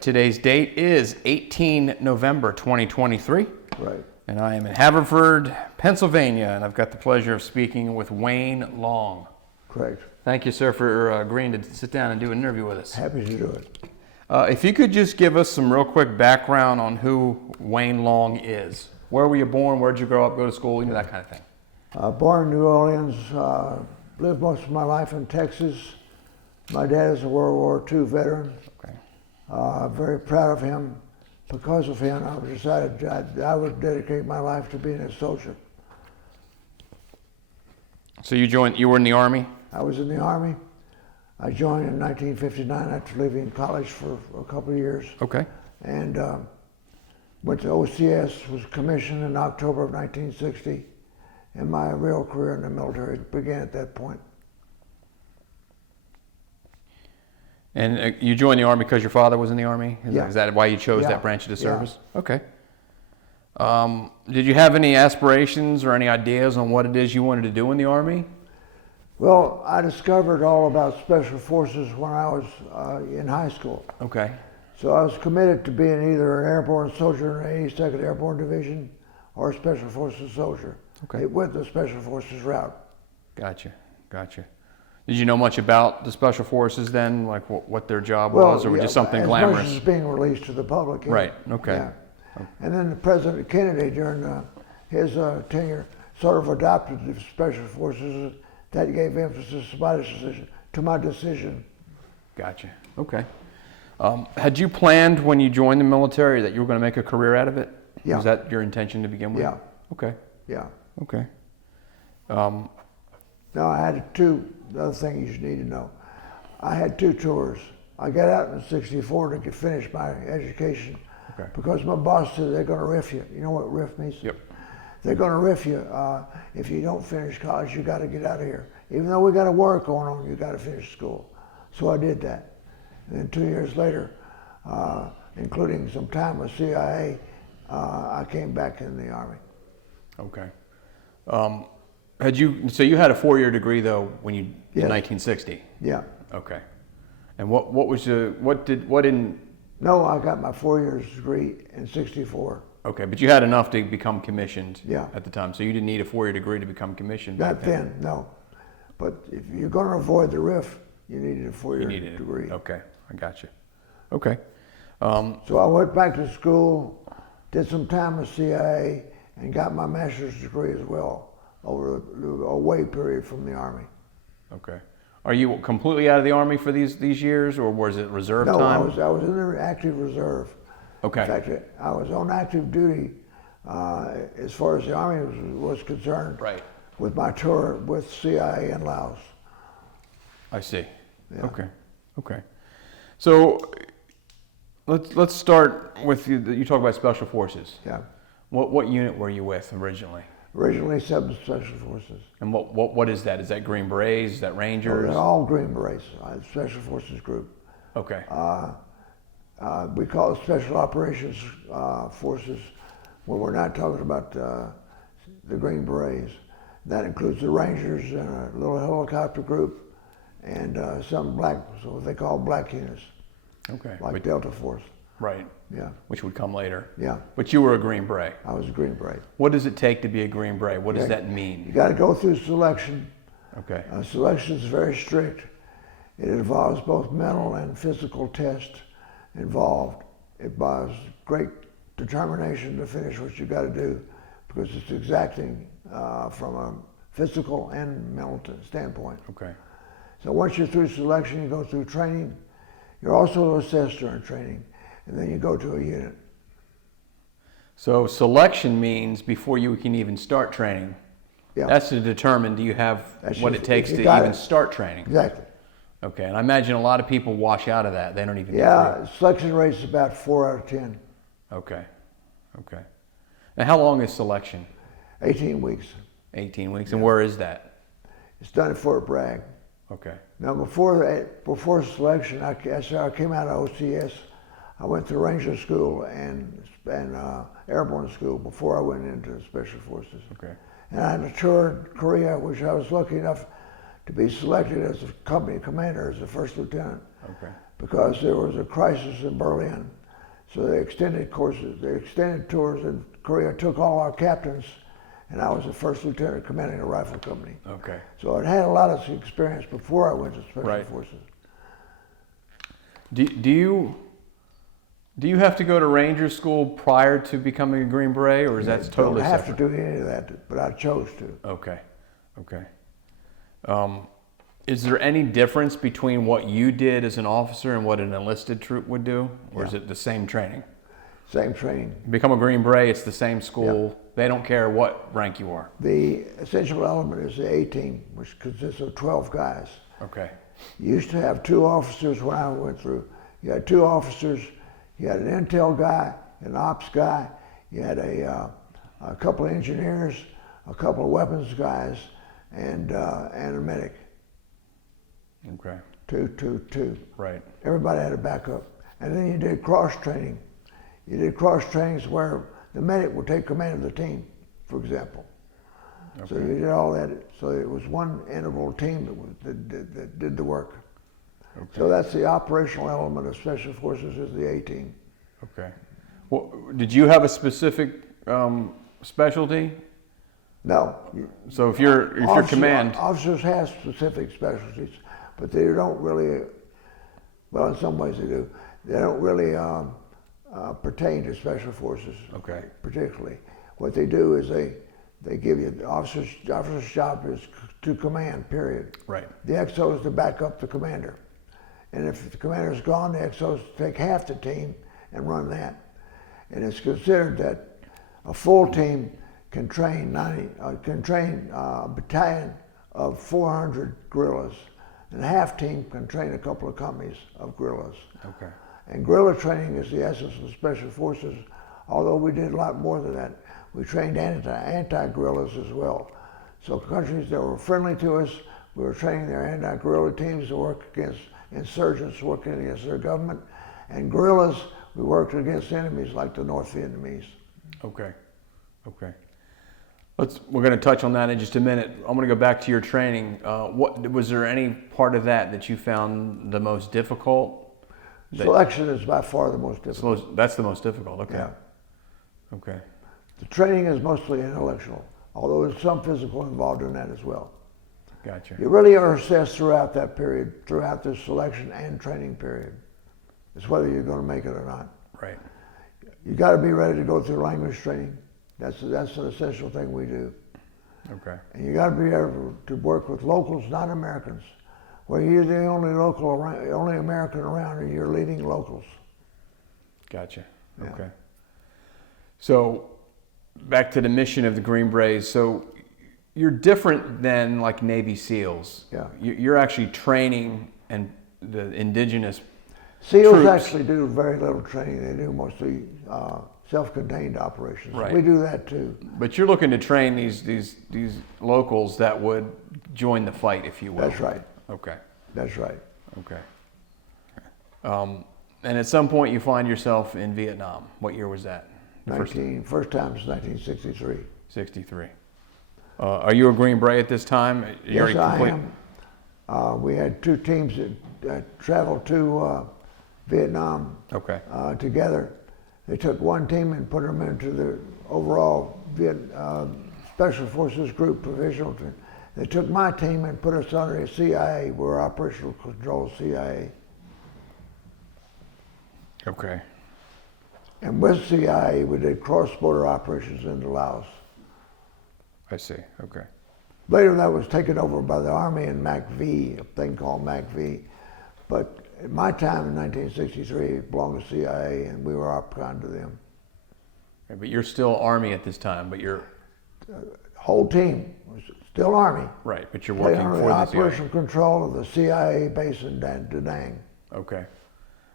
right, today's date is 18 November 2023. Right. And I am in Haverford, Pennsylvania, and I've got the pleasure of speaking with Wayne Long. Correct. Thank you, sir, for agreeing to sit down and do an interview with us. Happy to do it. If you could just give us some real quick background on who Wayne Long is. Where were you born? Where did you grow up, go to school, that kind of thing? Born in New Orleans, lived most of my life in Texas. My dad is a World War II veteran. Okay. Very proud of him. Because of him, I decided I would dedicate my life to being a soldier. So you were in the Army? I was in the Army. I joined in 1959 after leaving college for a couple of years. Okay. And went to OCS, was commissioned in October of 1960. And my real career in the military began at that point. And you joined the Army because your father was in the Army? Yeah. Is that why you chose Yeah. that branch of the service? Yeah. Okay. Did you have any aspirations or any ideas on what it is you wanted to do in the Army? Well, I discovered all about Special Forces when I was in high school. Okay. So I was committed to being either an airborne soldier in the 82nd Airborne Division or a Special Forces soldier. Okay. It went the Special Forces route. Gotcha. Did you know much about the Special Forces then, like what their job was, or was it just something glamorous? As much as being released to the public. Yeah. Right, okay. Yeah. And then President Kennedy, during his tenure, sort of adopted the Special Forces. That gave emphasis to my decision. Gotcha, okay. Had you planned when you joined the military that you were going to make a career out of it? Yeah. Was that your intention to begin with? Yeah. Okay. Yeah. Okay. Now I had the other thing you should need to know. I had two tours. I got out in '64 to finish my education. Okay. Because my boss said they're going to RIF you. You know what RIF means? Yep. They're going to RIF you. If you don't finish college, you got to get out of here. Even though we got a war going on, you got to finish school. So I did that. And then 2 years later, including some time with CIA, I came back in the Army. Okay. So you had a 4-year degree though when you in 1960? Yeah. Okay. And what didn't? No, I got my 4 years degree in '64. Okay, but you had enough to become commissioned Yeah. at the time, so you didn't need a 4-year degree to become commissioned back Not then, no. But if you're going to avoid the RIF, you needed a 4-year degree. Okay, I got you. Okay. So I went back to school, did some time with CIA, and got my master's degree as well over a away period from the Army. Okay. Are you completely out of the Army for these years, or was it reserve time? No, I was in the active reserve. Okay. In fact, I was on active duty as far as the Army was concerned. Right. With my tour with CIA in Laos. I see. Yeah. Okay. So let's start with you talk about Special Forces. Yeah. What unit were you with originally? Originally 7 Special Forces. And what is that? Is that Green Berets? Is that Rangers? They're all Green Berets, Special Forces group. Okay. We call it Special Operations Forces when we're not talking about the Green Berets. That includes the Rangers and a little helicopter group and some what they call black units. Okay. Like Delta Force. Right. Yeah. Which would come later. Yeah. But you were a Green Beret. I was a Green Beret. What does it take to be a Green Beret? What does that You mean? got to go through selection. Okay. Selection is very strict. It involves both mental and physical tests involved. It involves great determination to finish what you got to do because it's exacting from a physical and mental standpoint. Okay. So once you're through selection, you go through training. You're also assessed during training, and then you go to a unit. So selection means before you can even start training. Yeah. That's to determine do you have what it takes to even start training. Exactly. Okay, and I imagine a lot of people wash out of that. They don't even Yeah, selection rate is about 4 out of 10. Okay. Now how long is selection? 18 weeks. 18 weeks. And where is that? It's done at Fort Bragg. Okay. Now before selection, I came out of OCS. I went to Ranger School and Airborne School before I went into Special Forces. Okay. And I had a tour in Korea, which I was lucky enough to be selected as a company commander, as a first lieutenant. Okay. because there was a crisis in Berlin. So they extended courses, they extended tours in Korea, took all our captains, and I was the first lieutenant commanding a rifle company. Okay. So I had a lot of experience before I went to Special Right. Forces. Do you have to go to Ranger School prior to becoming a Green Beret, or is that totally Don't have separate? to do any of that, but I chose to. Okay. Okay. Is there any difference between what you did as an officer and what an enlisted troop would do, or is it the same training? Same training. Become a Green Beret, it's the same school. They don't care what rank you are. The essential element is the A team, which consists of 12 guys. Okay. You used to have 2 officers when I went through. You had 2 officers, you had an intel guy, an ops guy, you had a couple of engineers, a couple of weapons guys, and a medic. Okay. Two. Right. Everybody had a backup. And then you did cross training. You did cross trainings where the medic would take command of the team, for example. Okay. So you did all that. So it was one integral team that did the work. Okay. So that's the operational element of Special Forces is the A team. Okay. Well, did you have a specific specialty? No. So if your command officers have specific specialties, but they don't really. Well, in some ways they do. They don't really pertain to Special Forces. Okay. Particularly, what they do is they give you the officer's job is to command. Period. Right. The XO is to back up the commander, and if the commander's gone, the XOs take half the team and run that. And it's considered that a full team can train a battalion of 400 guerrillas, and a half team can train a couple of companies of guerrillas. Okay. And guerrilla training is the essence of Special Forces, although we did a lot more than that. We trained anti-guerrillas as well. So countries that were friendly to us, we were training their anti-guerrilla teams to work against insurgents working against their government. And guerrillas, we worked against enemies like the North Vietnamese. Okay. Okay. We're going to touch on that in just a minute. I'm going to go back to your training. What was there any part of that you found the most difficult? Selection is by far the most difficult. That's the most difficult. Okay. Yeah. Okay. The training is mostly intellectual, although there's some physical involved in that as well. Gotcha. You really are assessed throughout that period, throughout the selection and training period. It's whether you're going to make it or not. Right. You got to be ready to go through language training. That's an essential thing we do. Okay. And you got to be able to work with locals, not Americans. Where you're the only only American around, and you're leading locals. Gotcha. Yeah. Okay. So, back to the mission of the Green Berets. So, you're different than like Navy SEALs. Yeah. You're actually training and the indigenous SEALs troops. actually do very little training. They do mostly self-contained operations. Right. We do that too. But you're looking to train these locals that would join the fight, if you will. That's right. Okay. That's right. Okay. And at some point you find yourself in Vietnam. What year was that? First time is 1963. 63. Are you a Green Beret at this time? Yes, I am. We had 2 teams that traveled to Vietnam together. They took one team and put them into the overall Special Forces group provisional team. They took my team and put us under the CIA. We were operational control CIA. Okay. And with CIA, we did cross-border operations into Laos. I see. Okay. Later, that was taken over by the Army in MAC-V, a thing called MAC-V. But at my time in 1963, it belonged to CIA, and we were up under them. Okay, but you're still Army at this time, but you're... Whole team was still Army. Right, but you're working for the CIA. Operational control of the CIA base in Da Nang. Okay.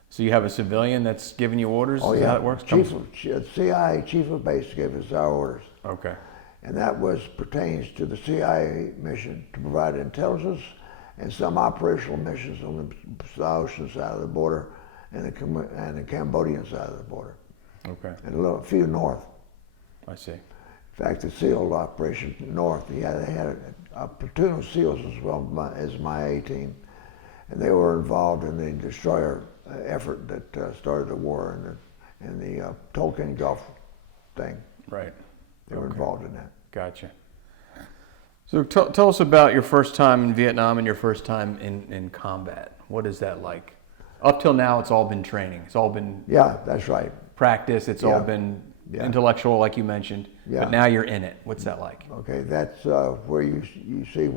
So you have a civilian that's giving you orders? Oh, Is yeah. that how it works? CIA chief of base gave us our orders. Okay. And that pertains to the CIA mission to provide intelligence and some operational missions on the Laotian side of the border and the Cambodian side of the border. Okay. And a few north. I see. In fact, the SEAL operation north, they had a platoon of SEALs as well as my A team. And they were involved in the destroyer effort that started the war and the Tonkin Gulf thing. Right. They were involved in that. Gotcha. So tell us about your first time in Vietnam and your first time in combat. What is that like? Up till now, it's all been training. It's all been Yeah, that's right. practice. It's all been intellectual, like you mentioned. Yeah. But now you're in it. What's that like? Okay, that's where you see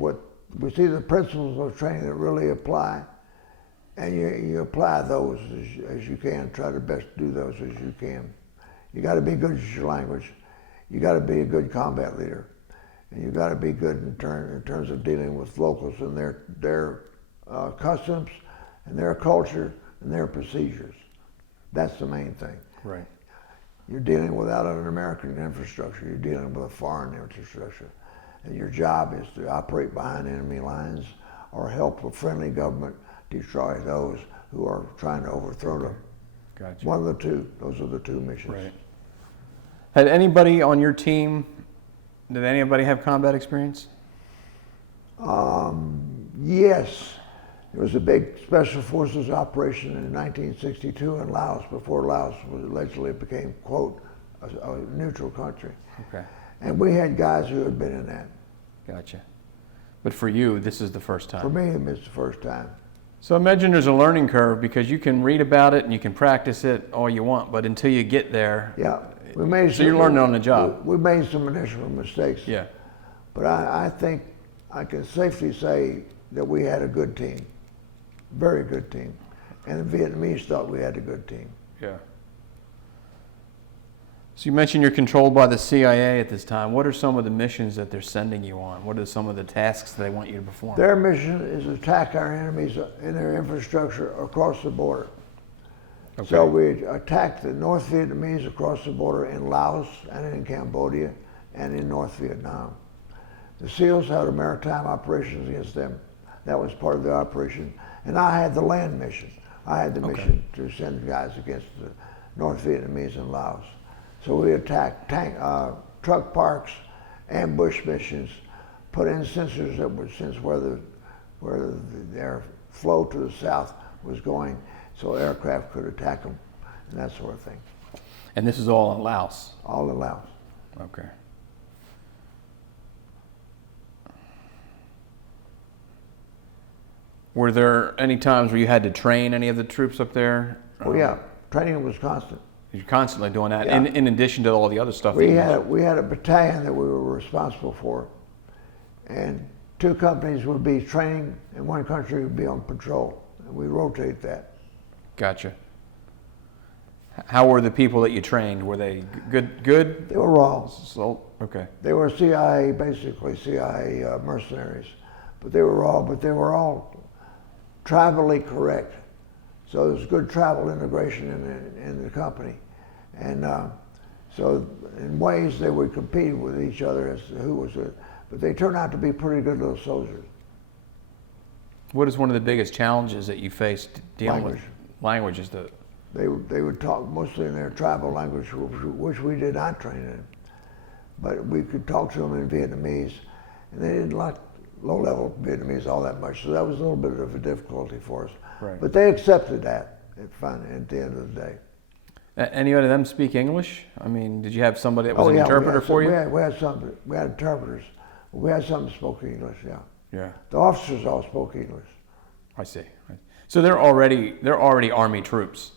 we see the principles of training that really apply, and you apply those as you can. Try to best do those as you can. You got to be good at your language. You got to be a good combat leader, and you got to be good in terms of dealing with locals and their customs and their culture and their procedures. That's the main thing. Right. You're dealing without an American infrastructure. You're dealing with a foreign infrastructure. And your job is to operate behind enemy lines or help a friendly government destroy those who are trying to overthrow them. Gotcha. One of the two. Those are the two missions. Right. Had anybody on your team, did anybody have combat experience? Yes. There was a big special forces operation in 1962 in Laos, before Laos allegedly became, quote, a neutral country. Okay. And we had guys who had been in that. Gotcha. But for you, this is the first time. For me, it's the first time. So imagine there's a learning curve, because you can read about it and you can practice it all you want, but until you get there. Yeah. We made so you're learning on the job. We made some initial mistakes. Yeah. But I think I can safely say that we had a good team. Very good team. And the Vietnamese thought we had a good team. Yeah. So you mentioned you're controlled by the CIA at this time. What are some of the missions that they're sending you on? What are some of the tasks they want you to perform? Their mission is to attack our enemies in their infrastructure across the border. Okay. So we attacked the North Vietnamese across the border in Laos and in Cambodia and in North Vietnam. The SEALs had a maritime operations against them. That was part of the operation. And I had the land mission. I had the mission to send guys against the North Vietnamese in Laos. So we attacked truck parks, ambush missions, put in sensors that would sense where their flow to the south was going, so aircraft could attack them, and that sort of thing. And this is all in Laos? All in Laos. Okay. Were there any times where you had to train any of the troops up there? Oh yeah, training was constant. You're constantly doing that, Yeah. in addition to all the other stuff. We had a battalion that we were responsible for, and 2 companies would be training, and 1 country would be on patrol, and we rotate that. Gotcha. How were the people that you trained? Were they good? They were raw. So, okay. They were CIA, basically CIA mercenaries, but they were raw. But they were all tribally correct, so there was good tribal integration in the company, and so in ways they would compete with each other as to who was it. But they turned out to be pretty good little soldiers. What is one of the biggest challenges that you faced dealing Language. with? Language is the. They would talk mostly in their tribal language, which we did not train in. But we could talk to them in Vietnamese, and they didn't like low-level Vietnamese all that much, so that was a little bit of a difficulty for us. Right. But they accepted that at the end of the day. Any of them speak English? I mean, did you have somebody that was an interpreter for you? We had interpreters. We had some that spoke English, yeah. Yeah. The officers all spoke English. I see. So they're already Army troops.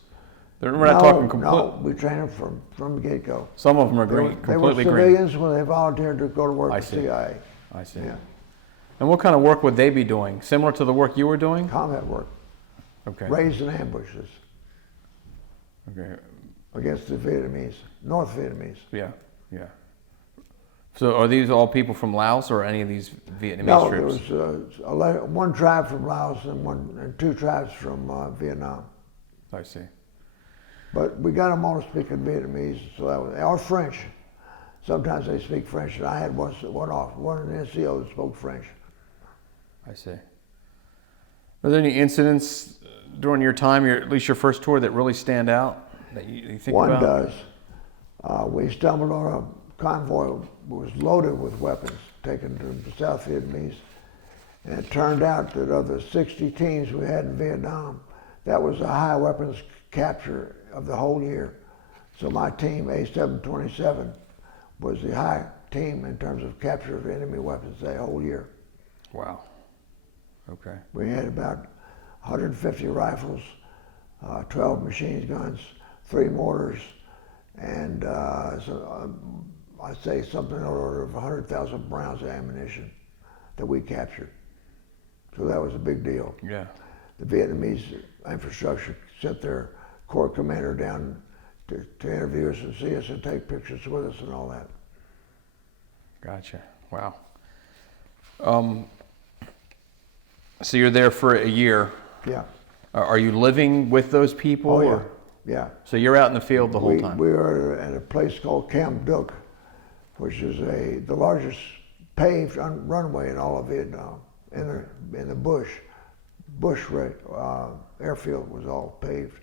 We're not talking complete. No, we trained them from the get-go. Some of them are They green, were completely green. civilians when they volunteered to go to work I for see. CIA. I see. Yeah. And what kind of work would they be doing? Similar to the work you were doing? Combat work, Okay. raids and ambushes Okay. against the Vietnamese, North Vietnamese. Yeah. Yeah. So are these all people from Laos or any of these Vietnamese No, troops? there was 1 tribe from Laos and 2 tribes from Vietnam. I see. But we got them all speaking Vietnamese, so that was, or French. Sometimes they speak French, and I had one in the NCO that spoke French. I see. Are there any incidents during your time, at least your first tour, that really stand out that you think One about? does. We stumbled on a convoy that was loaded with weapons taken to the South Vietnamese. And it turned out that of the 60 teams we had in Vietnam, that was a high weapons capture of the whole year. So my team, A727, was the high team in terms of capture of enemy weapons that whole year. Wow. Okay. We had about 150 rifles, 12 machine guns, 3 mortars, and I'd say something in the order of 100,000 rounds of ammunition that we captured. So that was a big deal. Yeah. The Vietnamese infrastructure sent their corps commander down to interview us and see us and take pictures with us and all that. Gotcha. Wow. So you're there for a year. Yeah. Are you living with those people? Oh, yeah. Or? Yeah. So you're out in the field the whole time? We were at a place called Camp Duc, which is the largest paved runway in all of Vietnam. In the bush airfield was all paved.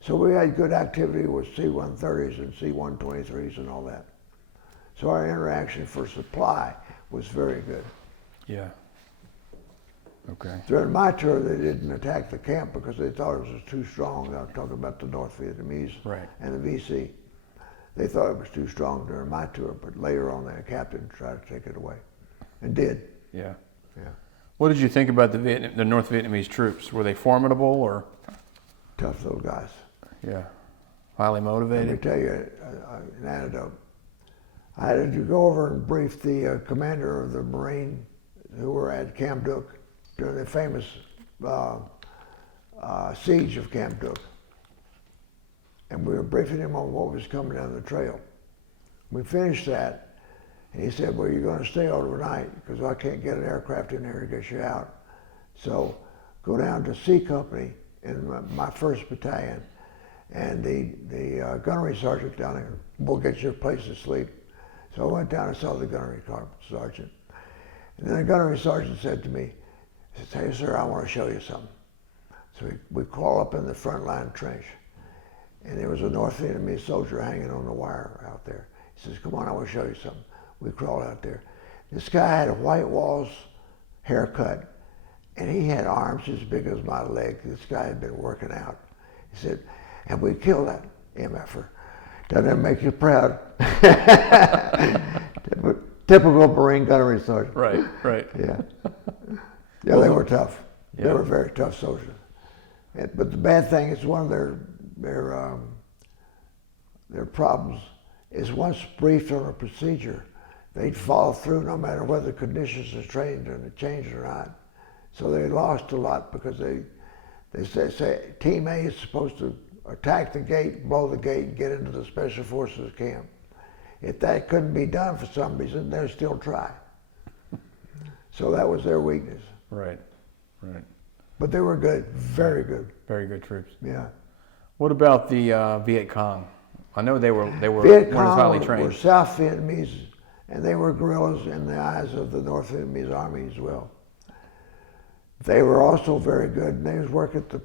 So we had good activity with C-130s and C-123s and all that. So our interaction for supply was very good. Yeah. Okay. During my tour, they didn't attack the camp because they thought it was too strong. I'm talking about the North Vietnamese and the VC. They thought it was too strong during my tour, but later on, the captain tried to take it away, and did. Yeah. Yeah. What did you think about the North Vietnamese troops? Were they formidable or? Tough little guys. Yeah. Highly motivated? Let me tell you an anecdote. I had to go over and brief the commander of the Marine who were at Camp Duc during the famous siege of Camp Duc. And we were briefing him on what was coming down the trail. We finished that, and he said, well, you're going to stay overnight because I can't get an aircraft in there to get you out. So go down to C Company in my 1st Battalion, and the gunnery sergeant down there will get you a place to sleep. So I went down and saw the gunnery sergeant. And then the gunnery sergeant said to me, he said, hey, sir, I want to show you something. So we crawl up in the front line trench, and there was a North Vietnamese soldier hanging on the wire out there. He says, come on, I want to show you something. We crawled out there. This guy had a white walls haircut, and he had arms as big as my leg. This guy had been working out. He said, and we killed that MFer. Doesn't that make you proud? Typical Marine gunnery sergeant. Right, right. Yeah. Yeah, they were tough. Yeah. They were very tough soldiers. But the bad thing is one of their problems is once briefed on a procedure, they'd follow through no matter whether conditions have changed or not. So they lost a lot because they say Team A is supposed to attack the gate, blow the gate, and get into the Special Forces camp. If that couldn't be done for some reason, they'd still try. So that was their weakness. Right, right. But they were good, very good. Very good troops. Yeah. What about the Viet Cong? I know they weren't Viet as Cong highly trained. were South Vietnamese, and they were guerrillas in the eyes of the North Vietnamese Army as well. They were also very good, and they was working at the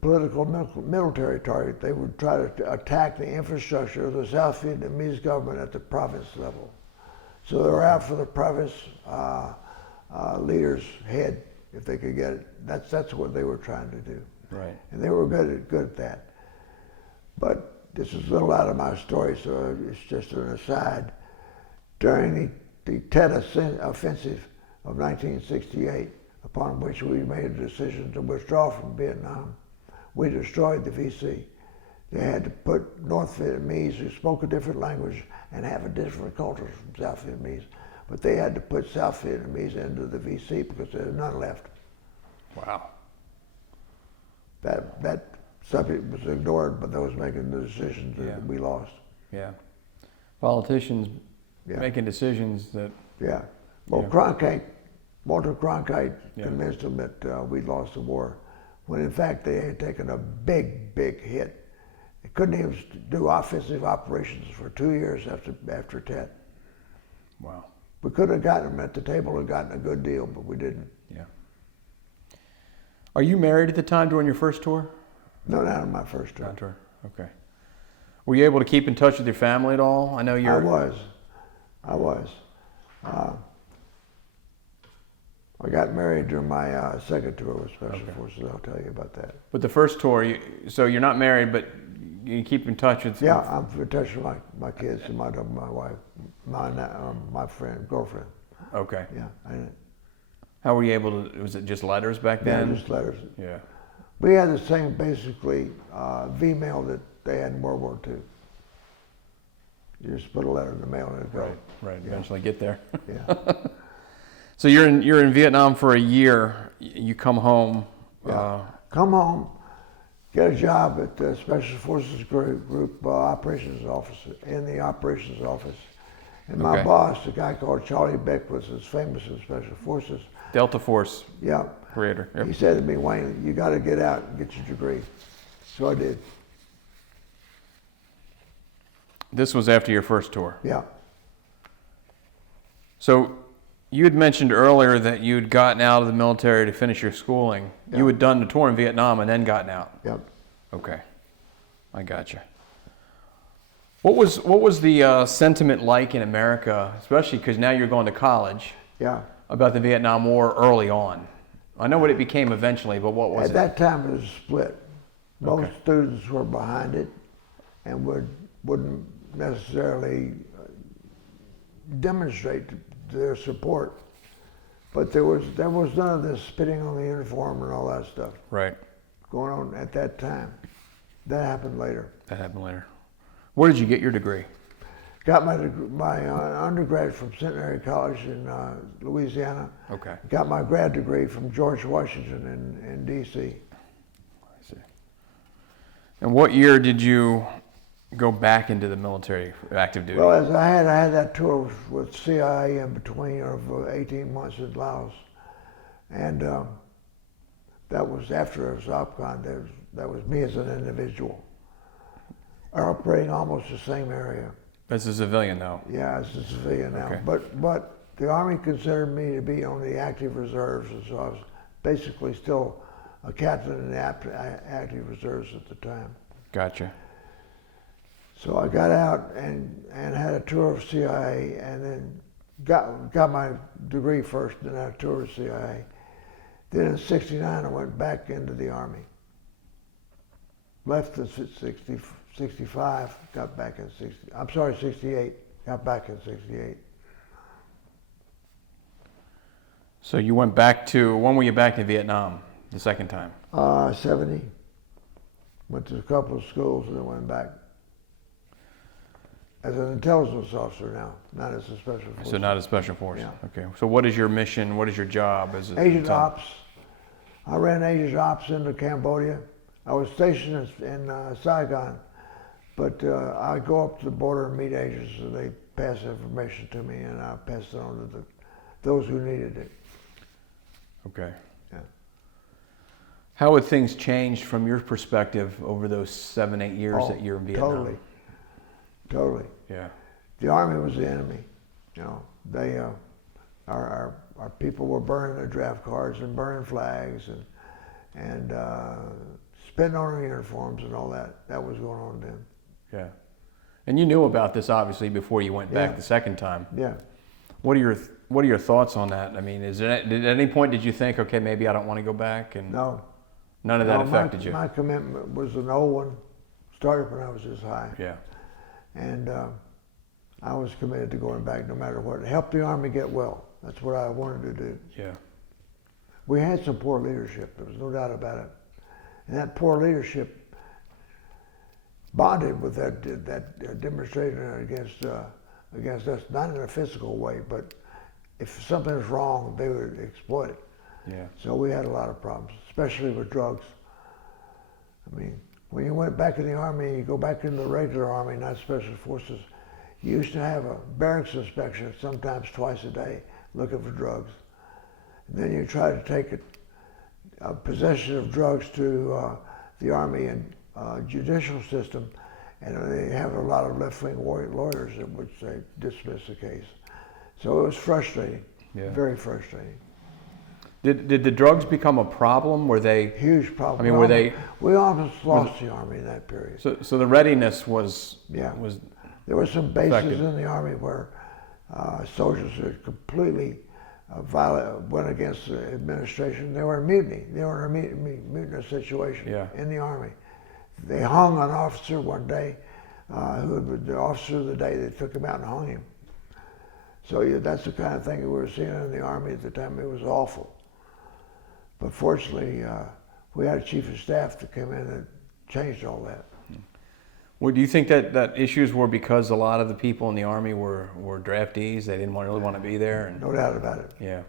political military target. They would try to attack the infrastructure of the South Vietnamese government at the province level. So they were out for the province leader's head if they could get it. That's what they were trying to do. Right. And they were good at that. But this is a little out of my story, so it's just an aside. During the Tet Offensive of 1968, upon which we made a decision to withdraw from Vietnam, we destroyed the VC. They had to put North Vietnamese who spoke a different language and have a different culture from South Vietnamese, but they had to put South Vietnamese into the VC because there was none left. Wow. That subject was ignored by those making the decisions that we lost. Yeah. Politicians making decisions that... Yeah. Well, Walter Cronkite convinced them that we'd lost the war, when in fact they had taken a big, big hit. They couldn't even do offensive operations for 2 years after Tet. Wow. We could have gotten them at the table and gotten a good deal, but we didn't. Yeah. Are you married at the time during your first tour? No, not on my first tour. Not tour. Okay. Were you able to keep in touch with your family at all? I know you're... I was. I got married during my second tour with Special Forces. I'll tell you about that. But the first tour, so you're not married, but you keep in touch with... Yeah, I'm in touch with my kids and my wife, my girlfriend. Okay. Yeah. How were you able to, was it just letters back then? Yeah, just letters. Yeah. We had the same, basically, V-mail that they had in World War II. You just put a letter in the mail and it'd go. Right. Eventually get there. Yeah. So you're in Vietnam for a year. You come home. Yeah. Come home, get a job at the Special Forces Group Operations Office, in the Operations Office. And my boss, a guy called Charlie Beck, was as famous in Special Forces. Delta Force. Yeah. Creator. Yep. He said to me, Wayne, you got to get out and get your degree. So I did. This was after your first tour. Yeah. So you had mentioned earlier that you'd gotten out of the military to finish your schooling. Yeah. You had done the tour in Vietnam and then gotten out. Yep. Okay, I gotcha. What was the sentiment like in America, especially because now you're going to college? Yeah. About the Vietnam War early on. I know what it became eventually, but what was it? At that time, it was split. Most Okay. students were behind it and wouldn't necessarily demonstrate their support. But there was none of this spitting on the uniform and all that stuff Right. going on at that time. That happened later. That happened later. Where did you get your degree? Got my undergrad from Centenary College in Louisiana. Okay. Got my grad degree from George Washington in D.C. I see. And what year did you go back into the military for active duty? Well, as I had that tour with CIA in between of 18 months in Laos, and that was after I was OPCON. That was me as an individual, operating almost the same area. As a civilian, though. Yeah, as a civilian now. Okay. But the Army considered me to be on the active reserves, and so I was basically still a captain in the active reserves at the time. Gotcha. So I got out and had a tour of CIA, and then got my degree first, then I toured CIA. Then in '69, I went back into the Army. Left at 65, got back in 68, got back in 68. So you went back to, when were you back in Vietnam the second time? 70. Went to a couple of schools and then went back. As an intelligence officer now, not as a special force. So not a special force. Yeah. Okay. So what is your mission? What is your job? As Agent Ops. I ran Agent Ops into Cambodia. I was stationed in Saigon, but I go up to the border and meet agents, and they pass information to me, and I pass it on to those who needed it. Okay. Yeah. How had things changed from your perspective over those 7-8 years that you're in Vietnam? Totally. Yeah. The Army was the enemy. You know, they our people were burning their draft cards and burning flags and spitting on our uniforms and all that. That was going on then. Yeah. And you knew about this obviously before you went back the second time. Yeah. What are your thoughts on that? I mean, at any point did you think, okay, maybe I don't want to go back? And no. None of that affected you. My commitment was an old one. Started when I was this high. Yeah. And I was committed to going back no matter what. Help the Army get well. That's what I wanted to do. Yeah. We had some poor leadership. There was no doubt about it. And that poor leadership bonded with that demonstration against us, not in a physical way, but if something was wrong, they would exploit it. Yeah. So we had a lot of problems, especially with drugs. I mean, when you went back in the Army, you go back into the regular Army, not Special Forces, you used to have a barracks inspection sometimes twice a day looking for drugs. And then you try to take possession of drugs to the Army and judicial system, and they have a lot of left-wing lawyers that would say dismiss the case. So it was frustrating, very frustrating. Did the drugs become a problem? Were they huge problem? I mean, were they? We almost lost the Army in that period. So the readiness was There were some bases affected. in the Army where soldiers were completely went against the administration. They were in mutiny. They were in a mutinous situation in the Army. They hung an officer one day, who had been the officer of the day. They took him out and hung him. So that's the kind of thing we were seeing in the Army at the time. It was awful. But fortunately, we had a chief of staff that came in and changed all that. Well, do you think that issues were because a lot of the people in the Army were draftees? They didn't really want to be there? And, no doubt about it. Yeah.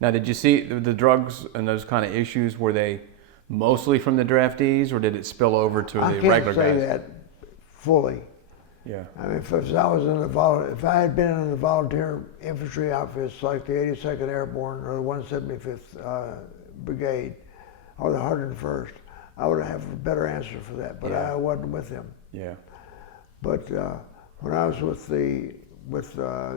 Now, did you see the drugs and those kind of issues, were they mostly from the draftees, or did it spill over to the regular guys? I can't say that fully. Yeah. I mean, if I had been in the volunteer infantry outfits like the 82nd Airborne or the 175th Brigade or the 101st, I would have a better answer for that. But I wasn't with them. Yeah. But when I was with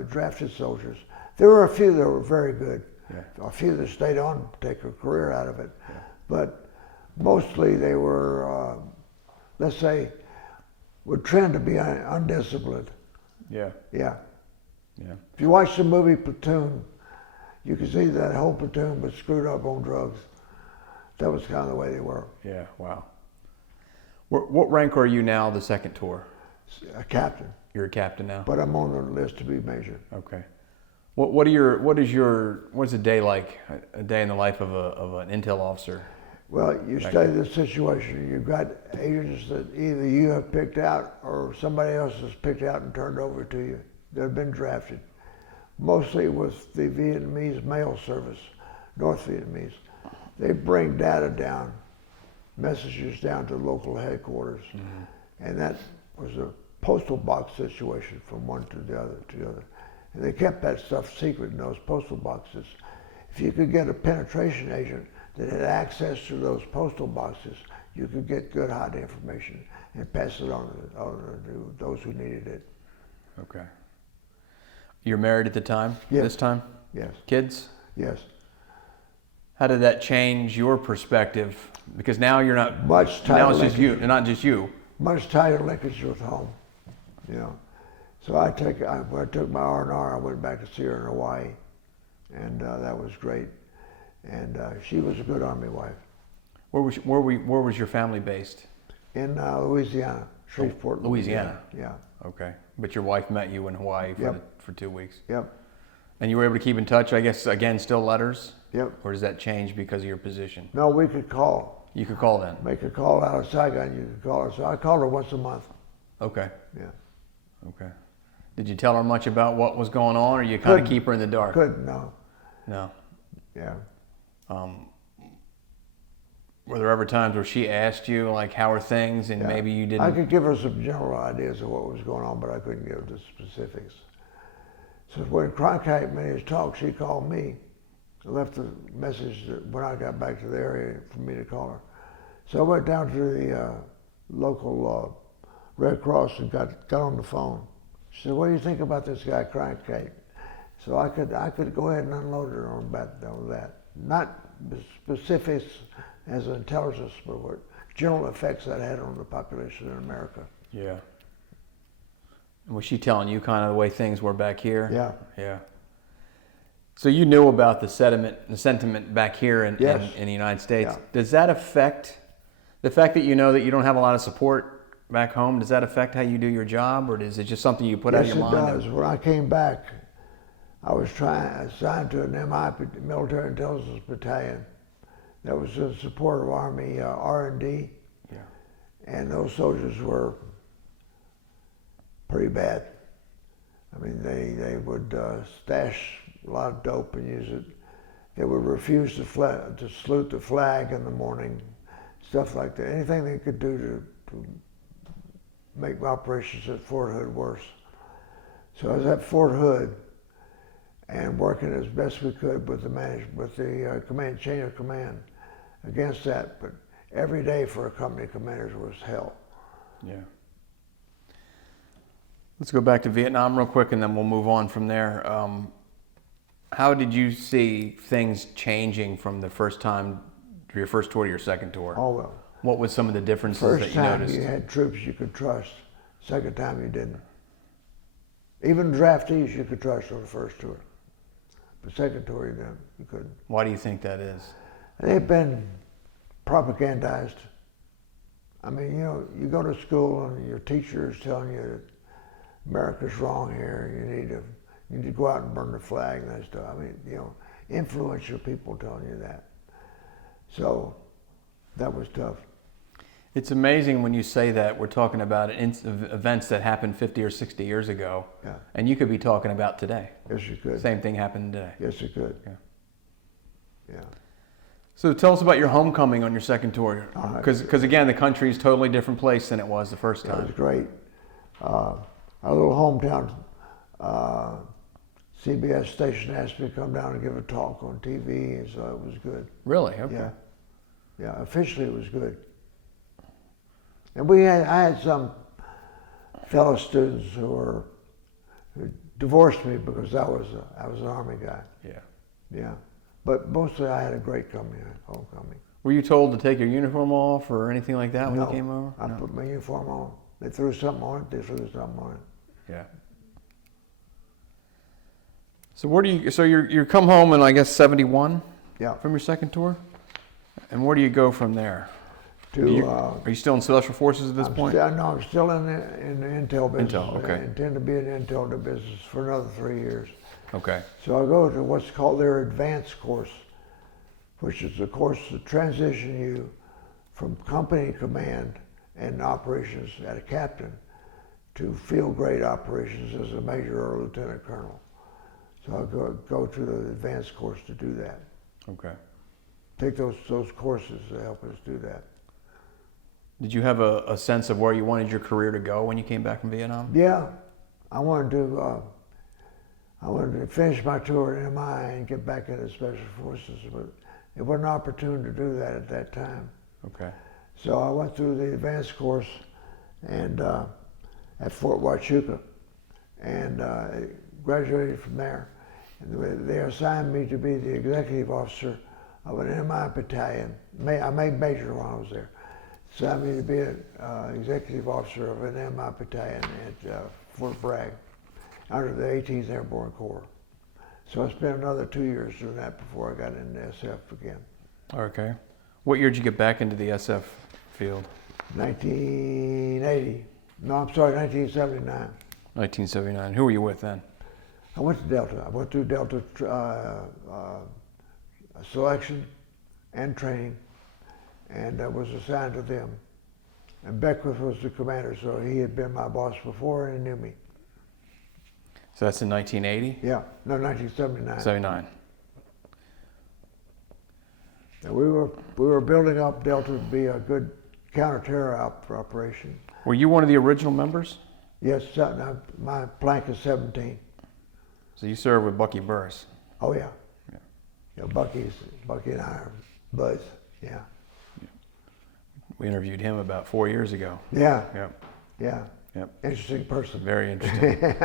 drafted soldiers, there were a few that were very good. Yeah. A few that stayed on to take a career out of it. Yeah. But mostly they were, let's say, would trend to be undisciplined. Yeah. Yeah. Yeah. If you watch the movie Platoon, you can see that whole platoon was screwed up on drugs. That was kind of the way they were. Yeah. Wow. What rank are you now, the second tour? A captain. You're a captain now? But I'm on the list to be major. Okay. What is a day like, a day in the life of an intel officer? Well, you study the situation. You've got agents that either you have picked out or somebody else has picked out and turned over to you that have been drafted. Mostly with the Vietnamese mail service, North Vietnamese. They bring data down, messages down to local headquarters. Mm-hmm. And that was a postal box situation from one to the other. And they kept that stuff secret in those postal boxes. If you could get a penetration agent that had access to those postal boxes, you could get good hot information and pass it on to those who needed it. Okay. You're married at the time? Yes. This time? Yes. Kids? Yes. How did that change your perspective? Because now you're not much tighter. Now it's just you, not just you. Much tighter linkage with home, you know. So when I took my R&R, I went back to see her in Hawaii, and that was great. And she was a good Army wife. Where was your family based? In Louisiana, Shreveport, Louisiana. Yeah. Okay, but your wife met you in Hawaii for 2 weeks. Yep. And you were able to keep in touch, I guess, again, still letters? Yep. Or does that change because of your position? No, we could call. You could call then? Make a call out of Saigon, you could call her. So I called her once a month. Okay. Yeah. Okay. Did you tell her much about what was going on, or you kind of keep her in the dark? Couldn't, no. No. Yeah. Were there ever times where she asked you, like, how are things, and maybe you didn't? I could give her some general ideas of what was going on, but I couldn't give her the specifics. So when Cronkite made his talk, she called me. I left a message when I got back to the area for me to call her. So I went down to the local Red Cross and got on the phone. She said, "What do you think about this guy Cronkite?" So I could go ahead and unload her on that. Not specifics as an intelligence, but what general effects that had on the population in America. Yeah. And was she telling you kind of the way things were back here? Yeah. Yeah. So you knew about the sentiment back here in the United States. Yeah. Does that affect the fact that you know that you don't have a lot of support back home? Does that affect how you do your job, or is it just something you put out of your mind? Yes, it does. When I came back, I was assigned to an MI, Military Intelligence Battalion, that was in support of Army R&D. Yeah. And those soldiers were pretty bad. I mean, they would stash a lot of dope and use it. They would refuse to salute the flag in the morning, stuff like that. Anything they could do to make operations at Fort Hood worse. So I was at Fort Hood and working as best we could with the chain of command against that. But every day for a company commander was hell. Yeah. Let's go back to Vietnam real quick, and then we'll move on from there. How did you see things changing from the first time, your first tour to your second tour? Oh, well. What was some of the differences that you noticed? First time you had troops you could trust. Second time you didn't. Even draftees you could trust on the first tour. second tour you couldn't. Why do you think that is? They've been propagandized. I mean, you go to school and your teacher is telling you that America's wrong here. You need to go out and burn the flag and that stuff. I mean, influential people telling you that. So that was tough. It's amazing when you say that. We're talking about events that happened 50 or 60 years ago, Yeah. and you could be talking about today. Yes, you could. Same thing happened today. Yes, you could. Yeah. Yeah. So tell us about your homecoming on your second tour, All right. because again, the country is a totally different place than it was the first It was time. great. Our little hometown CBS station asked me to come down and give a talk on TV, and so it was good. Really? Okay. Yeah. Yeah, officially it was good. And I had some fellow students who divorced me because I was an Army guy. Yeah. Yeah. But mostly I had a great homecoming. Were you told to take your uniform off or anything like that when No, you came over? I put my uniform on. They threw something on it, they threw something on it. Yeah. So so you come home in, I guess, 71 Yeah. from your second tour? And where do you go from there? To, Are you still in Special Forces at this point? I'm still in the intel business. Intel, okay. I intend to be in intel business for another 3 years. Okay. So I go to what's called their advanced course, which is a course to transition you from company command and operations at a captain to field grade operations as a major or lieutenant colonel. So I go to the advanced course to do that. Okay. Take those courses to help us do that. Did you have a sense of where you wanted your career to go when you came back from Vietnam? Yeah, I wanted to finish my tour at MI and get back into Special Forces, but it wasn't opportune to do that at that time. Okay. So I went through the advanced course and at Fort Huachuca and graduated from there. And they assigned me to be the executive officer of an MI battalion. I made major while I was there. Assigned me to be an executive officer of an MI battalion at Fort Bragg under the 18th Airborne Corps. So I spent another 2 years doing that before I got into SF again. Okay. What year did you get back into the SF field? 1980. No, I'm sorry, 1979. 1979. Who were you with then? I went to Delta. I went through Delta selection and training, and I was assigned to them. And Beckwith was the commander, so he had been my boss before and he knew me. So that's in 1980? Yeah, no, 1979. 79. And we were building up Delta to be a good counter-terror operation. Were you one of the original members? Yes, my plank is 17. So you served with Bucky Burris. Oh yeah. Yeah, Bucky and I are buds. Yeah. We interviewed him about 4 years ago. Yeah. Yep. Yeah. Yep. Interesting person. Very interesting.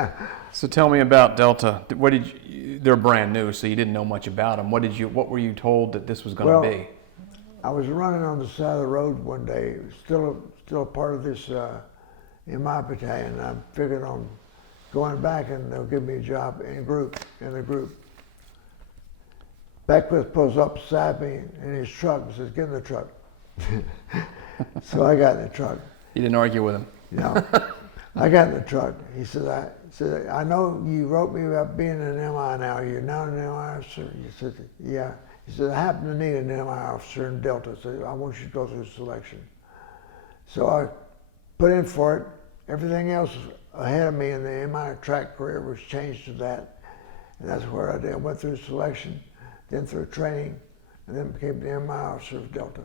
So tell me about Delta. What did they're brand new, so you didn't know much about them. What were you told that this was going to be? I was running on the side of the road one day, still a part of this in my battalion. And I figured on going back and they'll give me a job in the group. Beckwith pulls up beside me in his truck and says, "Get in the truck." So I got in the truck. You didn't argue with him? No. I got in the truck. He said, I know you wrote me about being an MI now. You're now an MI officer. He said, yeah. He said, I happen to need an MI officer in Delta, so I want you to go through selection. So I put in for it. Everything else ahead of me in the MI track career was changed to that. And that's where I did. I went through selection, then through training, and then became the MI officer of Delta.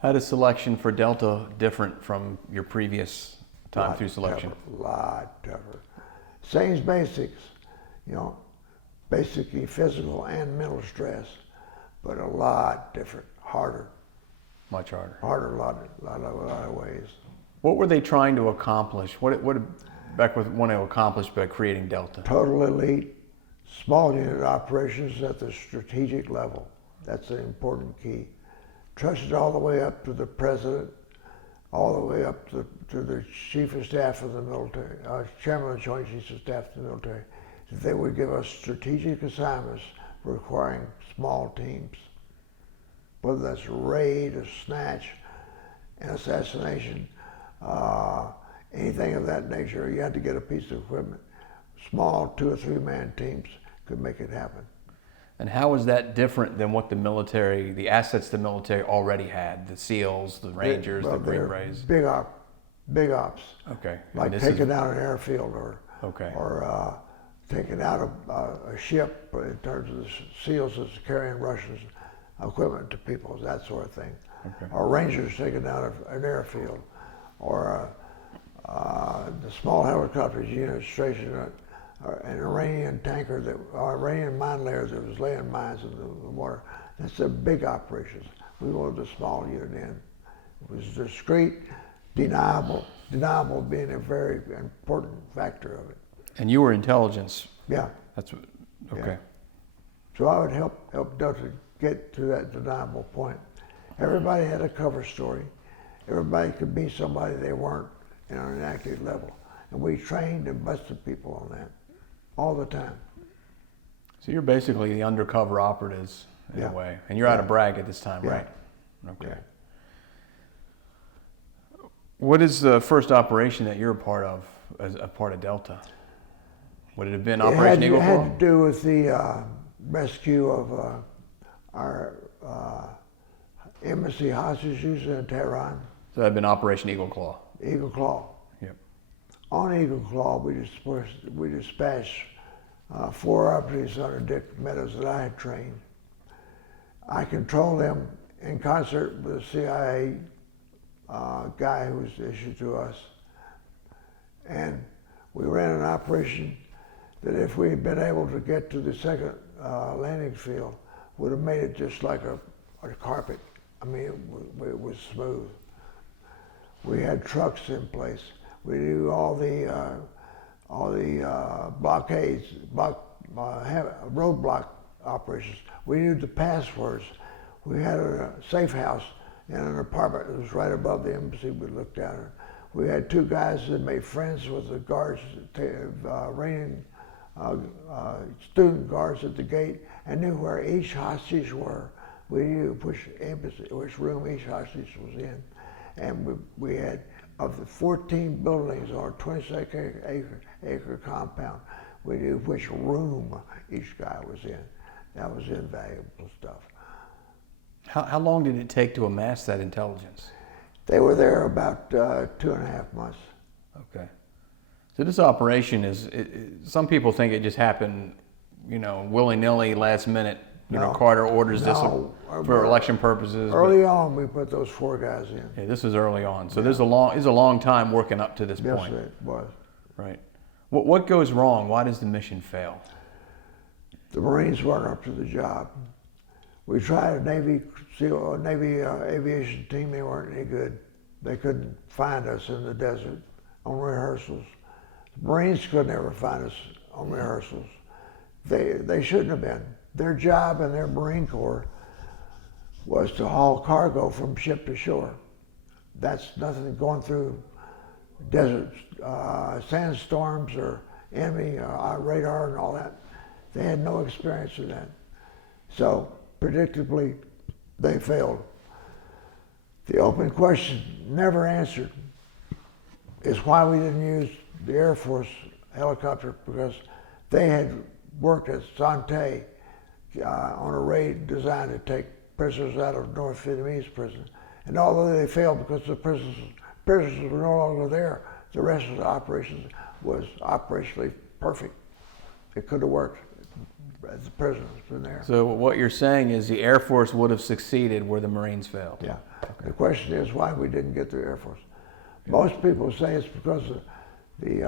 How does selection for Delta different from your previous time through selection? A lot tougher. Same basics, basically physical and mental stress, but a lot different, harder. Much harder. Harder, a lot of ways. What were they trying to accomplish? What did Beckwith want to accomplish by creating Delta? Total elite, small unit operations at the strategic level. That's an important key. Trusted all the way up to the president, all the way up to the chief of staff of the military, chairman of the Joint Chiefs of Staff of the military. that they would give us strategic assignments requiring small teams, whether that's a raid, a snatch, an assassination, anything of that nature. You had to get a piece of equipment. Small 2 or 3 man teams could make it happen. And how is that different than what the assets the military already had? The SEALs, the Rangers, the Green Berets? Big ops. Okay. Like taking out an airfield or taking out a ship in terms of the SEALs that's carrying Russian equipment to people, that sort of thing. Okay. Or Rangers taking out an airfield, or the small helicopters unit stationed an Iranian tanker Iranian mine layer that was laying mines in the water. That's the big operations. We wanted the small unit in. It was discreet, deniable being a very important factor of it. And you were intelligence. Yeah. Okay. Yeah. So I would help Delta get to that deniable point. Everybody had a cover story. Everybody could be somebody they weren't on an active level. And we trained and busted people on that all the time. So you're basically the undercover operatives in a way. And you're out of Bragg at this time, right? Okay. Yeah. What is the first operation that you're a part of as a part of Delta? Would it have been Operation Eagle Claw? It had to do with the rescue of our embassy hostages in Tehran. So that had been Operation Eagle Claw. Eagle Claw. Yep. On Eagle Claw, we dispatched 4 operatives under Dick Meadows that I had trained. I controlled them in concert with the CIA guy who was issued to us. And we ran an operation that if we had been able to get to the second landing field, would have made it just like a carpet. I mean, it was smooth. We had trucks in place. We do all the blockades, roadblock operations. We knew the passwords. We had a safe house in an apartment that was right above the embassy. We looked at it. We had 2 guys that made friends with the guards, reigning student guards at the gate, and knew where each hostage were. We knew which room each hostage was in. And we had, of the 14 buildings on a 26-acre compound, we knew which room each guy was in. That was invaluable stuff. How long did it take to amass that intelligence? They were there about 2.5 months. Okay. So this operation some people think it just happened, willy-nilly, last minute. Carter orders this for election purposes. Early on, we put those 4 guys in. Yeah, this is early on. So there's a long time working up to this point. Yes, it was. Right. What goes wrong? Why does the mission fail? The Marines weren't up to the job. We tried a Navy aviation team. They weren't any good. They couldn't find us in the desert on rehearsals. The Marines could never find us on rehearsals. They shouldn't have been. Their job in their Marine Corps was to haul cargo from ship to shore. That's nothing going through desert sandstorms or enemy radar and all that. They had no experience in that. So predictably, they failed. The open question, never answered, is why we didn't use the Air Force helicopter, because they had worked at Sante on a raid designed to take prisoners out of North Vietnamese prison. And although they failed because the prisoners were no longer there, the rest of the operations was operationally perfect. It could have worked as the prisoners were there. So what you're saying is the Air Force would have succeeded where the Marines failed. Yeah. Okay. The question is why we didn't get the Air Force. Yeah. Most people say it's because of the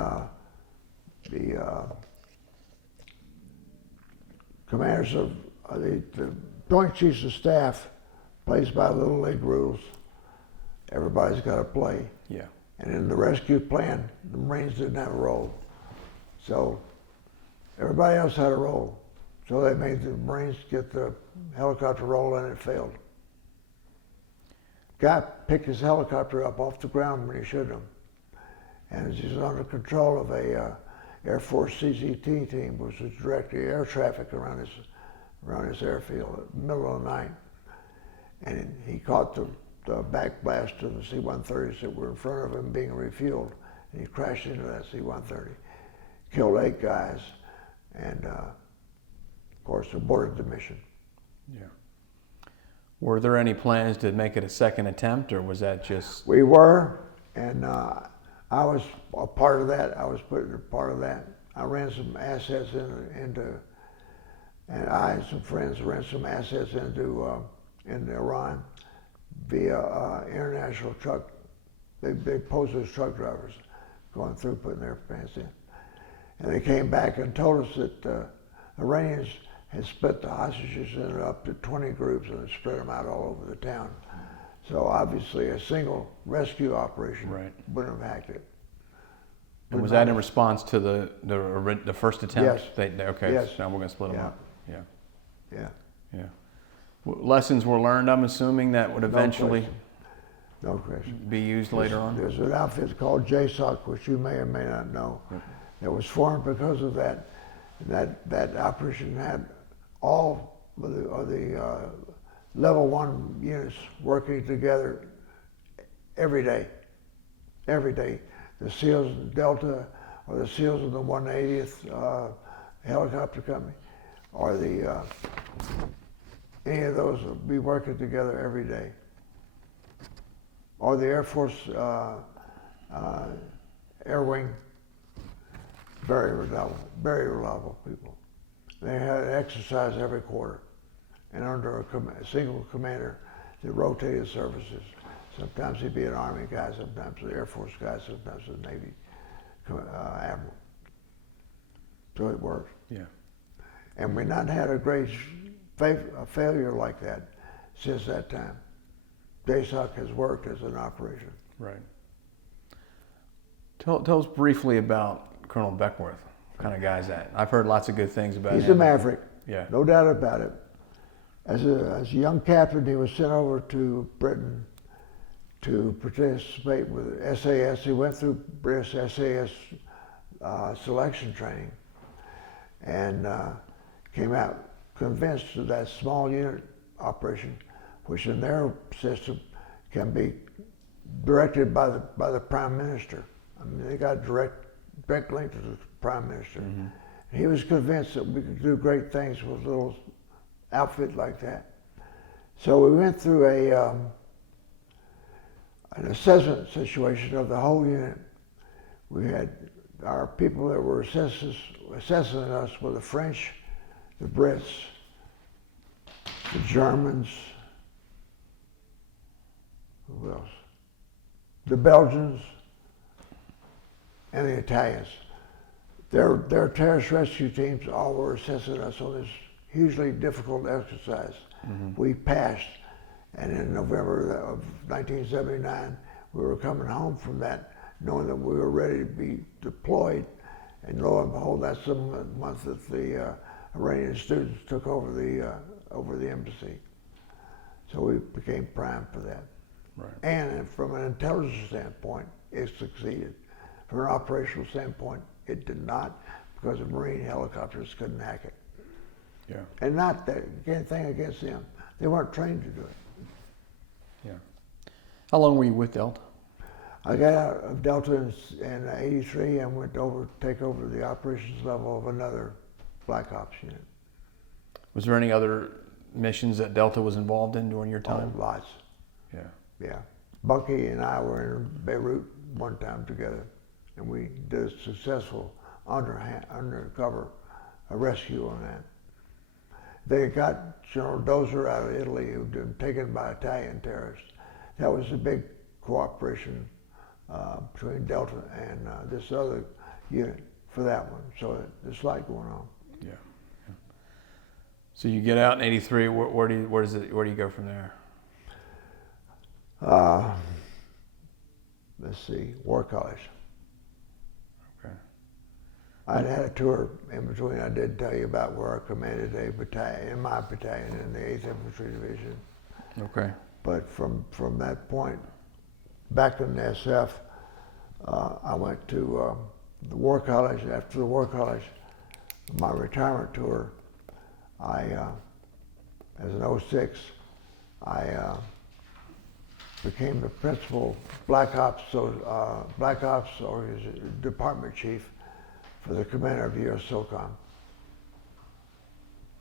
commanders of the Joint Chiefs of Staff plays by Little League rules. Everybody's got to play. Yeah. And in the rescue plan, the Marines didn't have a role. So everybody else had a role. So they made the Marines get the helicopter roll and it failed. Guy picked his helicopter up off the ground when he shouldn't have. And he was under control of a Air Force CCT team was directing air traffic around his airfield at the middle of the night. And he caught the backblast of the C-130s that were in front of him being refueled. And he crashed into that C-130, killed 8 guys, and of course aborted the mission. Yeah. Were there any plans to make it a second attempt, or was that just? We were, and I was a part of that. I was put in a part of that. I ran some assets and I and some friends ran some assets into Iran via international truck. They posed as truck drivers going through putting their pants in. And they came back and told us that the Iranians had split the hostages into up to 20 groups and had spread them out all over the town. So obviously a single rescue operation wouldn't have hacked it. And was that in response to the first attempt? Yes. Okay, Yes. so now we're going to split them up. Yeah. Yeah. Yeah. Lessons were learned, I'm assuming, that would eventually No question. be used later on? There's an outfit called JSOC, which you may or may not know, that was formed because of that. And that operation had all of the level 1 units working together every day. Every day. The SEALs in Delta, or the SEALs in the 180th helicopter company, or any of those would be working together every day. Or the Air Force Air Wing, very reliable people. They had an exercise every quarter, and under a single commander that rotated services. Sometimes he'd be an Army guy, sometimes an Air Force guy, sometimes a Navy admiral. So it worked. Yeah. And we've not had a great failure like that since that time. JSOC has worked as an operation. Right. Tell us briefly about Colonel Beckworth. What kind of guy is that? I've heard lots of good things about him. He's a maverick. Yeah. No doubt about it. As a young captain, he was sent over to Britain to participate with SAS. He went through British SAS selection training and came out convinced that that small unit operation, which in their system can be directed by the Prime Minister. I mean, they got direct link to the Prime Minister. Mm-hmm. He was convinced that we could do great things with a little outfit like that. So we went through an assessment situation of the whole unit. We had our people that were assessing us were the French, the Brits, the Germans, who else? The Belgians, and the Italians. Their terrorist rescue teams all were assessing us on this hugely difficult exercise. Mm-hmm. We passed, and in November of 1979, we were coming home from that, knowing that we were ready to be deployed, and lo and behold, that's the month that the Iranian students took over the embassy. So we became primed for that. Right. And from an intelligence standpoint, it succeeded. From an operational standpoint, it did not, because the Marine helicopters couldn't hack it. Yeah. And not that anything against them. They weren't trained to do it. Yeah. How long were you with Delta? I got out of Delta in '83 and went over to take over the operations level of another Black Ops unit. Was there any other missions that Delta was involved in during your time? Oh, lots. Yeah. Yeah. Bunky and I were in Beirut one time together, and we did a successful undercover rescue on that. They got General Dozer out of Italy, who'd been taken by Italian terrorists. That was a big cooperation between Delta and this other unit for that one. So there's a lot going on. Yeah. Yeah. So you get out in '83. Where do you go from there? Let's see, War College. Okay. I'd had a tour in between. I did tell you about where I commanded a battalion, in my battalion in the 8th Infantry Division. Okay. But from that point, back in the SF, I went to the War College, after the War College, my retirement tour, as an '06, I became the principal Black Ops department chief for the commander of U.S. SOCOM.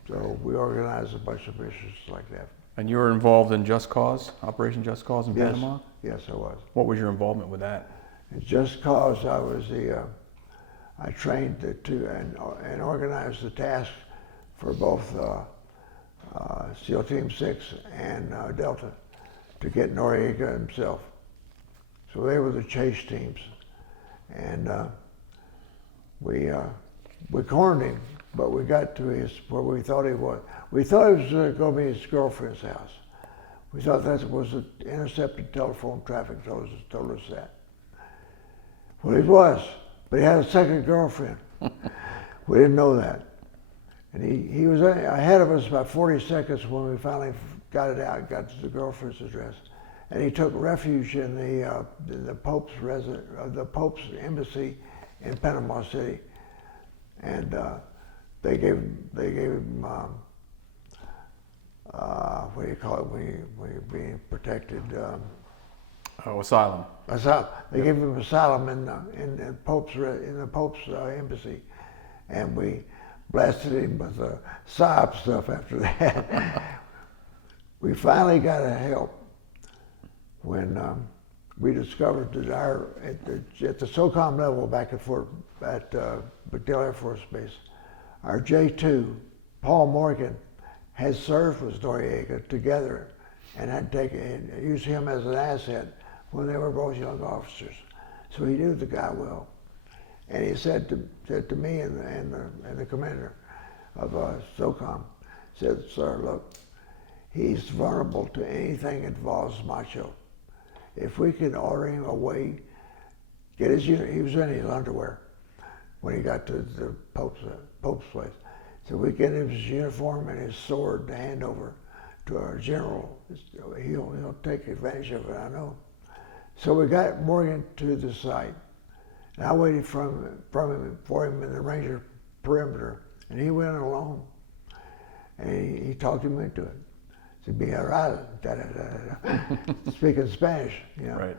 So we organized a bunch of missions like that. And you were involved in Just Cause, Operation Just Cause in Panama? Yes, I was. What was your involvement with that? And Just Cause, I trained and organized the task for both SEAL Team 6 and Delta to get Noriega himself. So they were the chase teams. And we cornered him, but we got to where we thought he was. We thought it was going to be his girlfriend's house. We thought that was an intercepted telephone traffic told us that. Well, it was, but he had a second girlfriend. We didn't know that. And he was ahead of us about 40 seconds when we finally got it out, got to the girlfriend's address. And he took refuge in the Pope's embassy in Panama City. And they gave him what do you call it when you're being protected? Asylum. Asylum. They gave him asylum in the Pope's embassy, and we blasted him with psyop stuff after that. We finally got help when we discovered that at the SOCOM level back at MacDill Air Force Base, our J2, Paul Morgan, had served with Noriega together and had used him as an asset when they were both young officers. So he knew the guy well. And he said to me and the commander of SOCOM, said, "Sir, look, he's vulnerable to anything that involves macho. If we can order him away, he was in his underwear when he got to the Pope's place. So we get him his uniform and his sword to hand over to our general. He'll take advantage of it, I know." So we got Morgan to the site. And I waited for him in the Ranger perimeter, and he went alone. And he talked him into it. He said, "Be all right," speaking Spanish, you know. Right.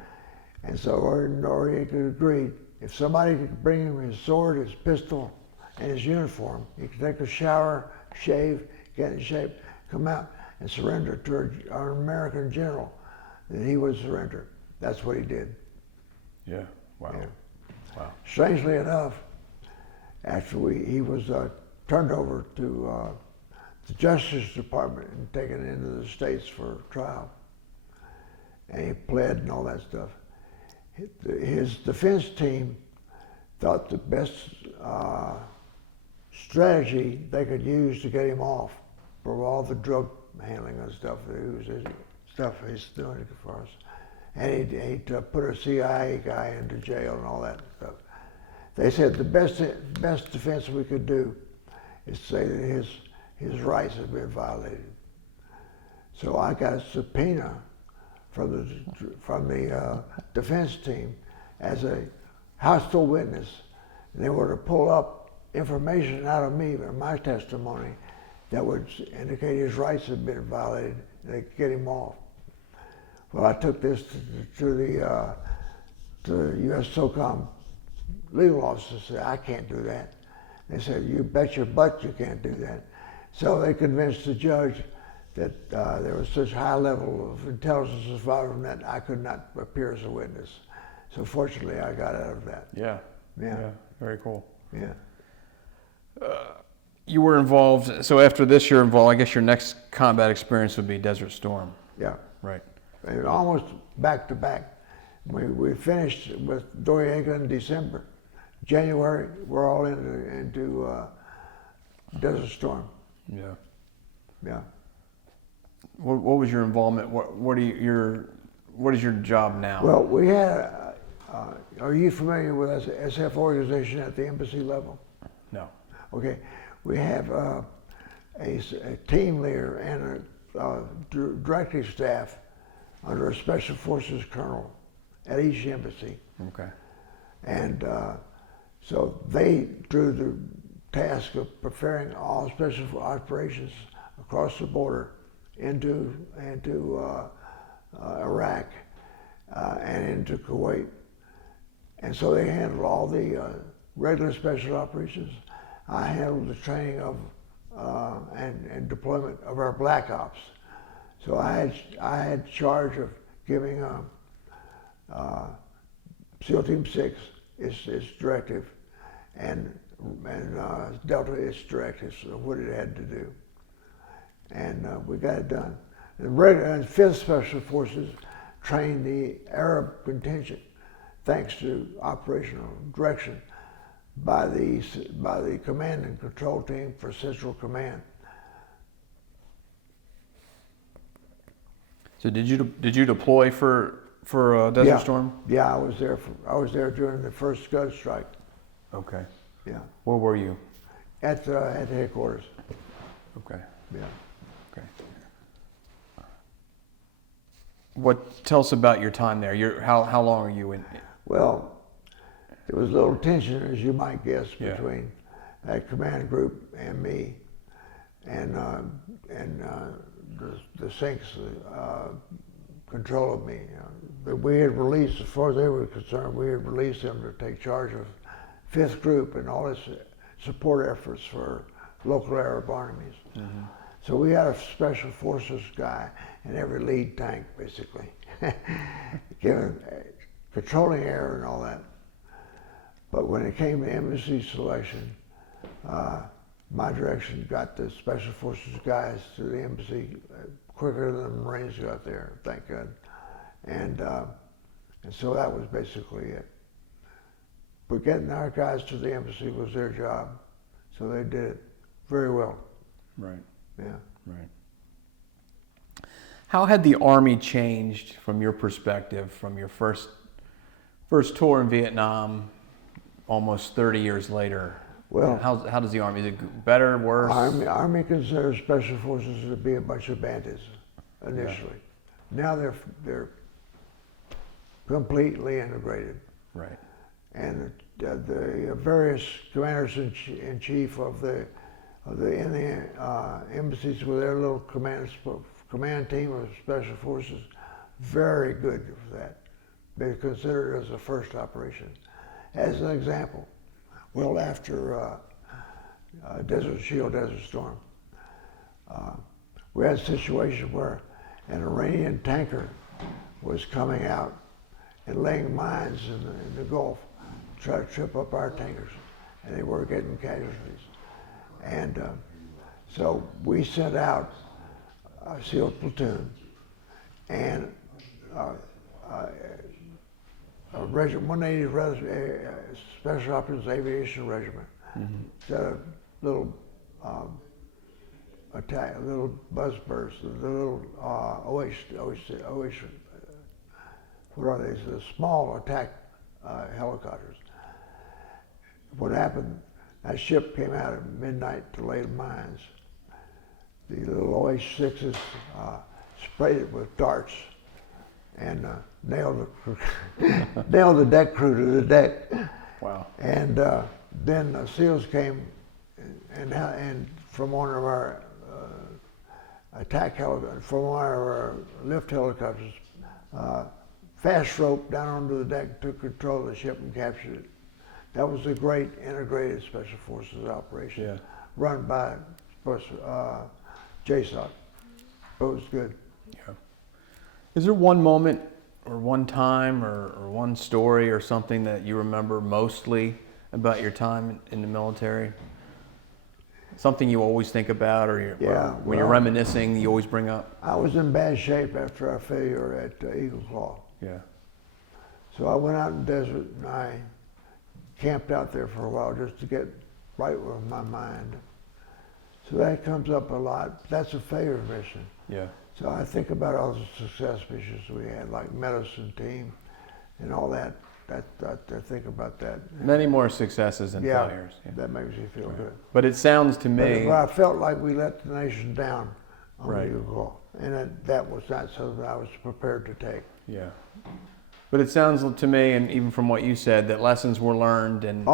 And so Noriega agreed. If somebody could bring him his sword, his pistol, and his uniform, he could take a shower, shave, get in shape, come out, and surrender to our American general, then he would surrender. That's what he did. Yeah. Wow. Yeah. Wow. Strangely enough, after he was turned over to the Justice Department and taken into the States for trial, and he pled and all that stuff. His defense team thought the best strategy they could use to get him off for all the drug handling and stuff he's doing for us. And he put a CIA guy into jail and all that stuff. They said the best defense we could do is to say that his rights have been violated. So I got a subpoena from the defense team as a hostile witness. And they were to pull up information out of me or my testimony that would indicate his rights had been violated and they could get him off. Well, I took this to the U.S. SOCOM legal officer and said, "I can't do that." They said, "You bet your butt you can't do that." So they convinced the judge that there was such high level of intelligence involved in that I could not appear as a witness. So fortunately, I got out of that. Yeah. Yeah. Yeah. Very cool. Yeah. You were involved. So after this, you're involved. I guess your next combat experience would be Desert Storm. Yeah. Right. And almost back to back. We finished with Noriega in December. January, we're all into Desert Storm. Yeah. Yeah. What was your involvement? What is your job now? Well, we had. Are you familiar with SF organization at the embassy level? No. Okay, we have a team leader and a directive staff under a special forces colonel at each embassy. Okay. And So they drew the task of preparing all special operations across the border into Iraq and into Kuwait. And so they handled all the regular special operations. I handled the training of and deployment of our Black Ops. So I had charge of giving SEAL Team 6 its directive and Delta its directives of what it had to do. And we got it done. And 5th Special Forces trained the Arab contingent thanks to operational direction by the command and control team for Central Command. So did you deploy for Desert Storm? Yeah, I was there during the first Scud strike. Okay. Yeah. Where were you? At the headquarters. Okay. Yeah. Okay. Tell us about your time there. How long are you in? Well, there was a little tension, as you might guess, Yeah. between that command group and me, and the Sinks control of me. But we had released, as far as they were concerned, we had released them to take charge of 5th Group and all its support efforts for local Arab armies. Mm-hmm. So we had a special forces guy in every lead tank, basically, controlling air and all that. But when it came to embassy selection, my direction got the special forces guys to the embassy quicker than the Marines got there, thank God. And so that was basically it. But getting our guys to the embassy was their job, so they did it very well. Right. Yeah. Right. How had the Army changed from your perspective, from your first tour in Vietnam, almost 30 years later? Well, how does the Army, is it better, worse? Army considers special forces to be a bunch of bandits initially. Yeah. Now they're completely integrated. Right. And the various commanders in chief of the embassies with their little command team of special forces, very good for that. They consider it as a first operation. As an example, well after Desert Storm, we had a situation where an Iranian tanker was coming out and laying mines in the Gulf to try to trip up our tankers, and they were getting casualties. And so we sent out a SEAL platoon and a 180 Special Operations Aviation Regiment. Mm-hmm. Set a little attack, little buzz burst, the little what are they? The small attack helicopters. What happened? That ship came out at midnight to lay mines. The little OH-6s sprayed it with darts and nailed the deck crew to the deck. Wow! And then the SEALs came and from one of our attack helicopters, from one of our lift helicopters, fast rope down onto the deck, took control of the ship and captured it. That was a great integrated special forces operation, run by JSOC. It was good. Yeah. Is there one moment or one time or one story or something that you remember mostly about your time in the military? Something you always think about, or when you're reminiscing, you always bring up? I was in bad shape after our failure at Eagle Claw. Yeah. So I went out in the desert and I camped out there for a while just to get right with my mind. So that comes up a lot. That's a failure mission. Yeah. So I think about all the success missions we had, like medicine team and all that. I think about that. Many more successes than failures. Yeah, that makes me feel good. But it sounds to me... But I felt like we let the nation down on Eagle Claw. And that was not something I was prepared to take. Yeah. But it sounds to me, and even from what you said, that lessons were learned, and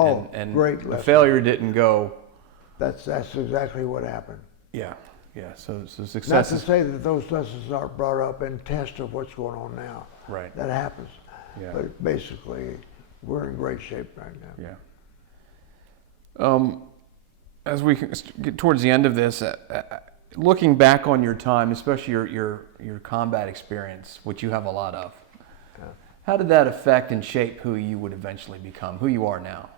great the lessons. failure didn't go. That's exactly what happened. Yeah, yeah. So Not success to is say that those lessons aren't brought up in tests of what's going on now. right. That happens. Yeah. But basically, we're in great shape right now. Yeah. As we get towards the end of this, looking back on your time, especially your combat experience, which you have a lot of, Yeah. how did that affect and shape who you would eventually become, who you are now?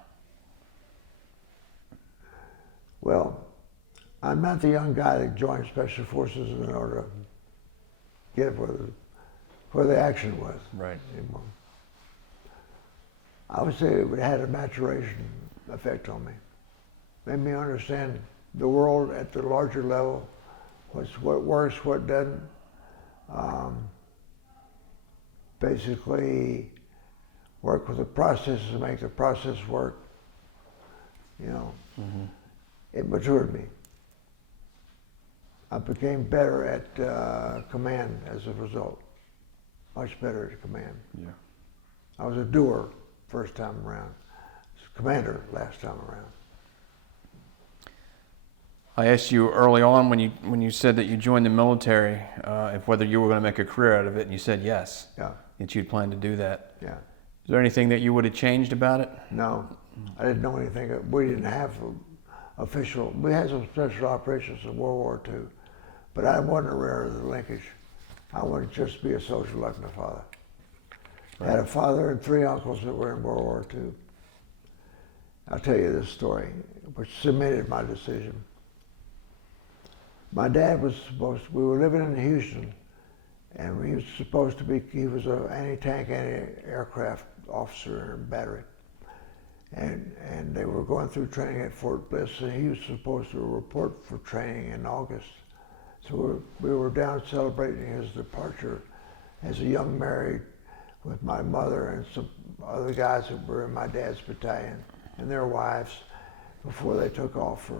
Well, I'm not the young guy that joined Special Forces in order to get where the action was. Right. Anymore. I would say it had a maturation effect on me. Made me understand the world at the larger level, what works, what doesn't. Basically, work with the process to make the process work. You know, it matured me. I became better at command as a result. Much better at command. Yeah. I was a doer first time around. I was a commander last time around. I asked you early on when you said that you joined the military, if whether you were going to make a career out of it, and you said yes. Yeah, That you'd planned to do that. yeah. Is there anything that you would have changed about it? No, I didn't know anything. We didn't have official. We had some special operations in World War II, but I wasn't aware of the linkage. I wanted to just be a soldier like my father. I had a father and 3 uncles that were in World War II. I'll tell you this story, which cemented my decision. My dad was we were living in Houston, and he was supposed to be, he was an anti-tank, anti-aircraft officer in battery. And they were going through training at Fort Bliss, and he was supposed to report for training in August. So we were down celebrating his departure as a young married with my mother and some other guys that were in my dad's battalion and their wives before they took off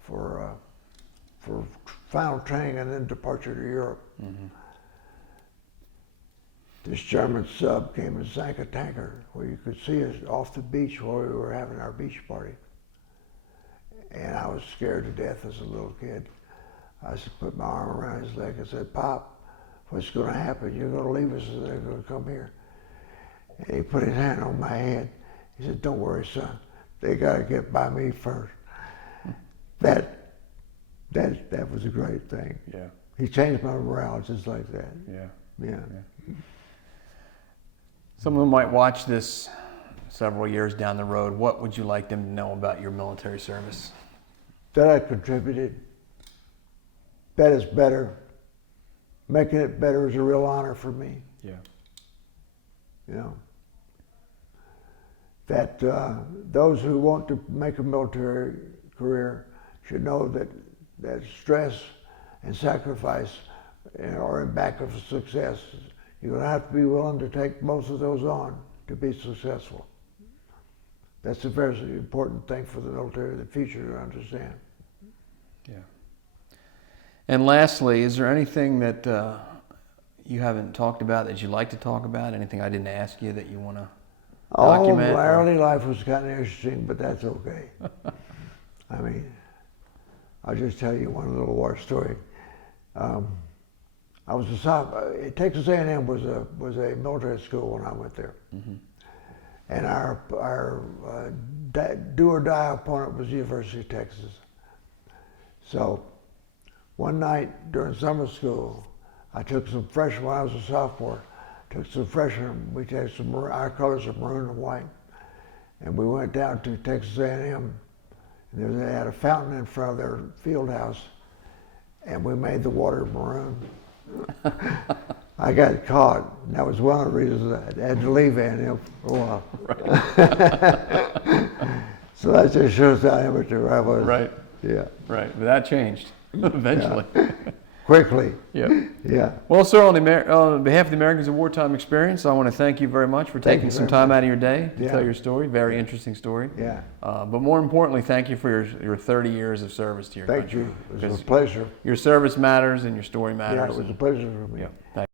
for final training and then departure to Europe. Mm-hmm. This German sub came and sank a tanker where you could see us off the beach while we were having our beach party. And I was scared to death as a little kid. I put my arm around his leg and said, "Pop, what's going to happen? You're going to leave us and they're going to come here." And he put his hand on my head. He said, "Don't worry, son. They got to get by me first." That was a great thing. Yeah. He changed my morale just like that. Yeah. Yeah. Someone might watch this several years down the road. What would you like them to know about your military service? That I contributed. That is better. Making it better is a real honor for me. Yeah. You know. That those who want to make a military career should know that stress and sacrifice are in back of success. You're going to have to be willing to take most of those on to be successful. That's a very important thing for the military, the future, to understand. Yeah. And lastly, is there anything that you haven't talked about that you'd like to talk about? Anything I didn't ask you that you want to document? My early life was kind of interesting, but that's okay. I mean, I'll just tell you one little war story. I was Texas A&M was a military school when I went there, mm-hmm. And our do or die opponent was the University of Texas. So one night during summer school, I took some freshmen. When I was a sophomore, took some freshmen. We took our colors are maroon and white, and we went down to Texas A&M. And they had a fountain in front of their field house, and we made the water maroon. I got caught, and that was one of the reasons I had to leave A&M for a while. Right. So that just shows how amateur I was. Right. Yeah. Right. But that changed eventually. Yeah. Quickly. Yeah. Yeah. Well, sir, on behalf of the Americans of Wartime Experience, I want to thank you very much for taking some time out of your day to tell your story. Very interesting story. Yeah. But more importantly, thank you for your 30 years of service to your country. Thank you. It was a pleasure. Your service matters and your story matters. Yeah, it was a pleasure for me. Yeah. Thank you.